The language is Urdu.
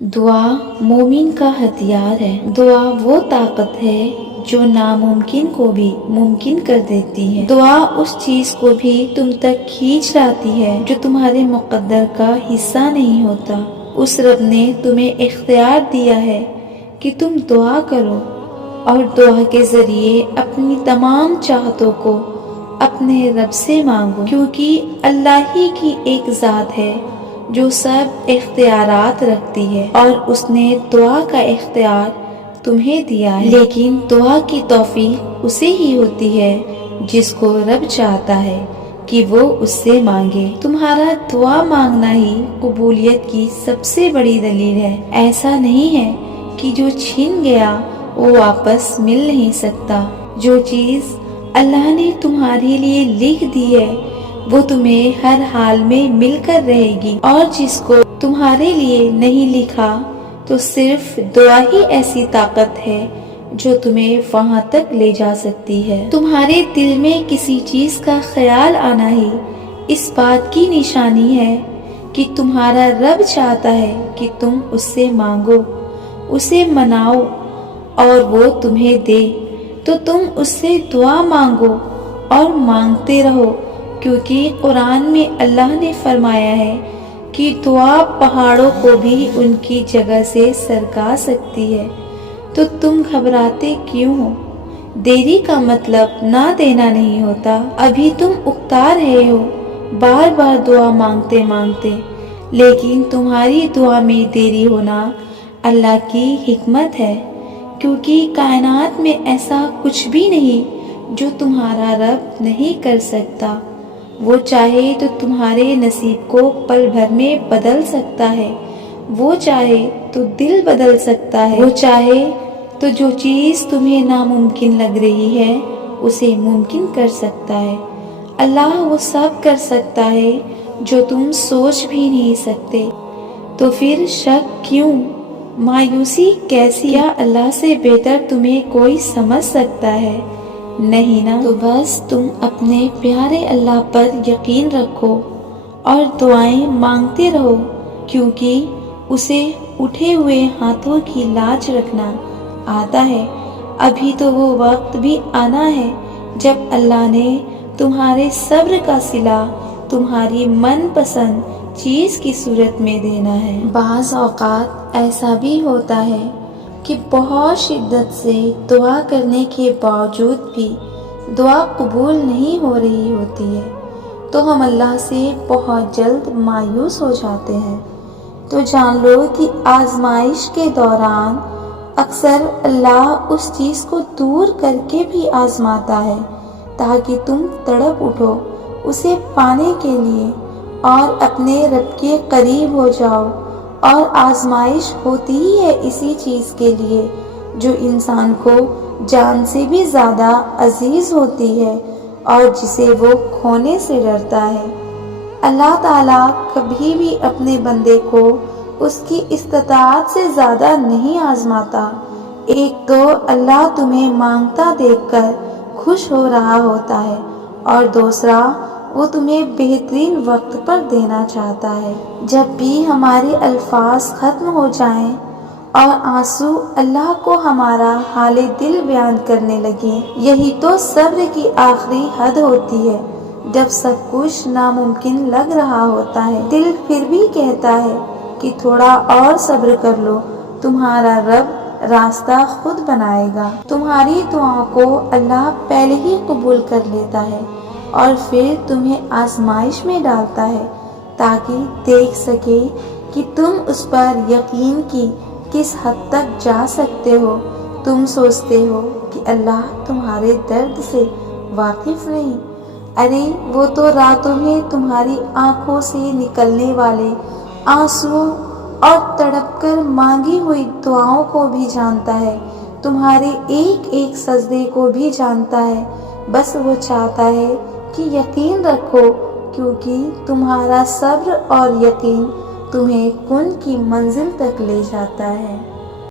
دعا مومن کا ہتھیار ہے۔ دعا وہ طاقت ہے جو ناممکن کو بھی ممکن کر دیتی ہے۔ دعا اس چیز کو بھی تم تک کھینچ لاتی ہے جو تمہارے مقدر کا حصہ نہیں ہوتا۔ اس رب نے تمہیں اختیار دیا ہے کہ تم دعا کرو اور دعا کے ذریعے اپنی تمام چاہتوں کو اپنے رب سے مانگو، کیونکہ اللہ ہی کی ایک ذات ہے جو سب اختیارات رکھتی ہے اور اس نے دعا کا اختیار تمہیں دیا ہے۔ لیکن دعا کی توفیق اسے ہی ہوتی ہے جس کو رب چاہتا ہے کہ وہ اس سے مانگے۔ تمہارا دعا مانگنا ہی قبولیت کی سب سے بڑی دلیل ہے۔ ایسا نہیں ہے کہ جو چھن گیا وہ واپس مل نہیں سکتا۔ جو چیز اللہ نے تمہارے لیے لکھ دی ہے وہ تمہیں ہر حال میں مل کر رہے گی، اور جس کو تمہارے لیے نہیں لکھا تو صرف دعا ہی ایسی طاقت ہے جو تمہیں وہاں تک لے جا سکتی ہے۔ تمہارے دل میں کسی چیز کا خیال آنا ہی اس بات کی نشانی ہے کہ تمہارا رب چاہتا ہے کہ تم اس سے مانگو، اسے مناؤ اور وہ تمہیں دے۔ تو تم اس سے دعا مانگو اور مانگتے رہو، کیونکہ قرآن میں اللہ نے فرمایا ہے کہ دعا پہاڑوں کو بھی ان کی جگہ سے سرکا سکتی ہے۔ تو تم گھبراتے کیوں ہو؟ دیری کا مطلب نہ دینا نہیں ہوتا۔ ابھی تم اکتا رہے ہو بار بار دعا مانگتے مانگتے، لیکن تمہاری دعا میں دیری ہونا اللہ کی حکمت ہے، کیونکہ کائنات میں ایسا کچھ بھی نہیں جو تمہارا رب نہیں کر سکتا۔ وہ چاہے تو تمہارے نصیب کو پل بھر میں بدل سکتا ہے، وہ چاہے تو دل بدل سکتا ہے، وہ چاہے تو جو چیز تمہیں ناممکن لگ رہی ہے اسے ممکن کر سکتا ہے۔ اللہ وہ سب کر سکتا ہے جو تم سوچ بھی نہیں سکتے۔ تو پھر شک کیوں؟ مایوسی کیسی؟ کیا اللہ سے بہتر تمہیں کوئی سمجھ سکتا ہے؟ نہیں نا؟ تو بس تم اپنے پیارے اللہ پر یقین رکھو اور دعائیں مانگتے رہو، کیونکہ اسے اٹھے ہوئے ہاتھوں کی لاج رکھنا آتا ہے۔ ابھی تو وہ وقت بھی آنا ہے جب اللہ نے تمہارے صبر کا صلہ تمہاری من پسند چیز کی صورت میں دینا ہے۔ بعض اوقات ایسا بھی ہوتا ہے کہ بہت شدت سے دعا کرنے کے باوجود بھی دعا قبول نہیں ہو رہی ہوتی ہے، تو ہم اللہ سے بہت جلد مایوس ہو جاتے ہیں۔ تو جان لو کہ آزمائش کے دوران اکثر اللہ اس چیز کو دور کر کے بھی آزماتا ہے تاکہ تم تڑپ اٹھو اسے پانے کے لیے اور اپنے رب کے قریب ہو جاؤ۔ اور آزمائش ہوتی ہی ہے اسی چیز کے لیے جو انسان کو جان سے بھی زیادہ عزیز ہوتی ہے اور جسے وہ کھونے سے ڈرتا ہے۔ اللہ تعالیٰ کبھی بھی اپنے بندے کو اس کی استطاعت سے زیادہ نہیں آزماتا۔ ایک تو اللہ تمہیں مانگتا دیکھ کر خوش ہو رہا ہوتا ہے، اور دوسرا وہ تمہیں بہترین وقت پر دینا چاہتا ہے۔ جب بھی ہمارے الفاظ ختم ہو جائیں اور آنسو اللہ کو ہمارا حال دل بیان کرنے لگے، یہی تو صبر کی آخری حد ہوتی ہے۔ جب سب کچھ ناممکن لگ رہا ہوتا ہے، دل پھر بھی کہتا ہے کہ تھوڑا اور صبر کر لو، تمہارا رب راستہ خود بنائے گا۔ تمہاری دعاؤں کو اللہ پہلے ہی قبول کر لیتا ہے اور پھر تمہیں آزمائش میں ڈالتا ہے تاکہ دیکھ سکے کہ تم اس پر یقین کی کس حد تک جا سکتے ہو۔ تم سوچتے ہو کہ اللہ تمہارے درد سے واقف نہیں؟ ارے وہ تو راتوں میں تمہاری آنکھوں سے نکلنے والے آنسو اور تڑپ کر مانگی ہوئی دعاؤں کو بھی جانتا ہے، تمہارے ایک ایک سجدے کو بھی جانتا ہے۔ بس وہ چاہتا ہے کہ یقین رکھو، کیونکہ تمہارا صبر اور یقین تمہیں کن کی منزل تک لے جاتا ہے۔